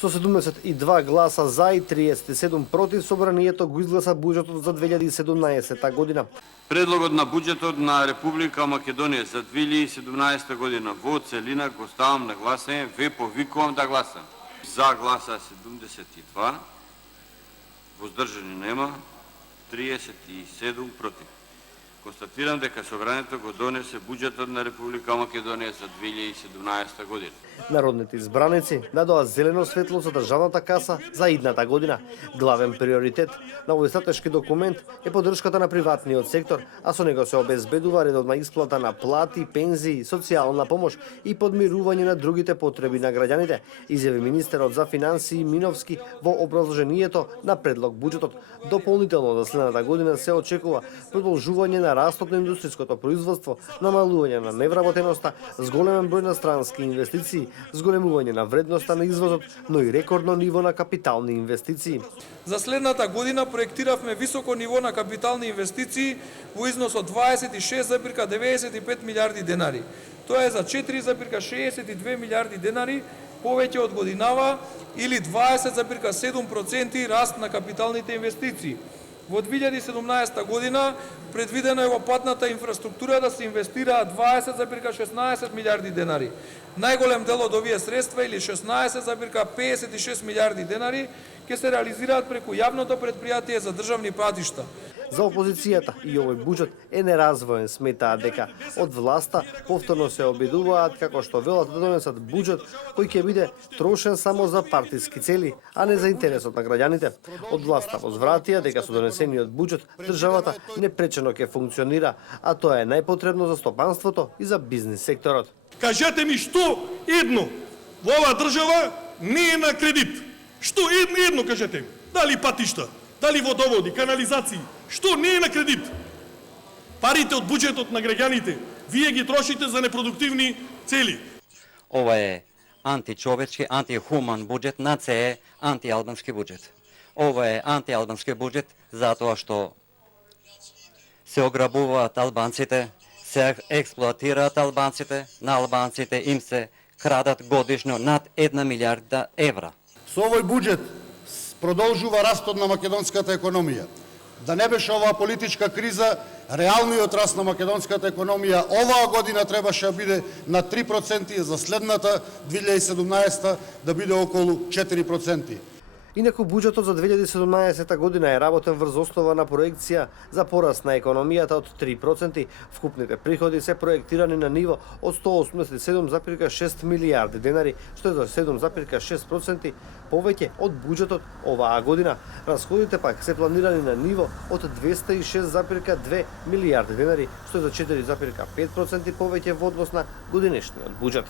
Со 72 гласа за и 37 против, собранието го изгласа буџетот за 2017 година. Предлогот на буџетот на Република Македонија за 2017 година во целина го ставам на гласање, ве повикувам да гласам. За гласа 72, воздржани нема, 37 против. Констатирам дека собранието го донесе буџетот на Република Македонија за 2017 година. Народните избраници дадоа зелено светло за државната каса за идната година. Главен приоритет на овој стратешки документ е поддршката на приватниот сектор, а со него се обезбедува редовна исплата на плати, пензии, социјална помош и подмирување на другите потреби на граѓаните, изјави министерот за финансии Миновски во образложението на предлог буџетот. Дополнително за следната година се очекува продолжување на растот на индустриското производство, намалување на невработеноста, зголемен број на странски инвестиции, зголемување на вредноста на извозот, но и рекордно ниво на капитални инвестиции. За следната година проектиравме високо ниво на капитални инвестиции во износ од 26,95 милиарди денари. Тоа е за 4,62 милиарди денари повеќе од годинава или 20,7% раст на капиталните инвестиции. Во 2017 година предвидено е во патната инфраструктура да се инвестираат 20,16 милиарди денари. Најголем дел од овие средства или 16,56 милиарди денари ќе се реализираат преку јавното претпријатие за државни патишта. За опозицијата и овој буџет е неразвоен, сметаат дека од власта повторно се обидуваат како што велат да донесат буџет кој ќе биде трошен само за партиски цели, а не за интересот на граѓаните. Од власта возвратија дека со донесениот буџет државата непречено ќе функционира, а тоа е најпотребно за стопанството и за бизнис секторот. Кажете ми што едно во оваа држава не е на кредит. Што едно кажете ми. Дали патишта, дали водоводи, канализации, што не е на кредит? Парите од буџетот на граѓаните, вие ги трошите за непродуктивни цели. Ова е античовечки, антихуман буџет, НАЦ е антиалбански буџет. Ова е антиалбански буџет затоа што се ограбуваат албанците, се експлоатираат албанците, на албанците им се крадат годишно над 1 милиарда евра. Со овој буџет продолжува растот на македонската економија. Да не беше оваа политичка криза, реалниот раст на македонската економија оваа година требаше да биде на 3%, за следната 2017 да биде околу 4%. Инаку буџетот за 2017 година е работен врз основа на проекција за пораст на економијата од 3%. Вкупните приходи се проектирани на ниво од 187,6 милиарди денари, што е за 7,6% повеќе од буџетот оваа година. Расходите пак се планирани на ниво од 206,2 милиарди денари, што е за 4,5% повеќе во однос на годинешниот буџет.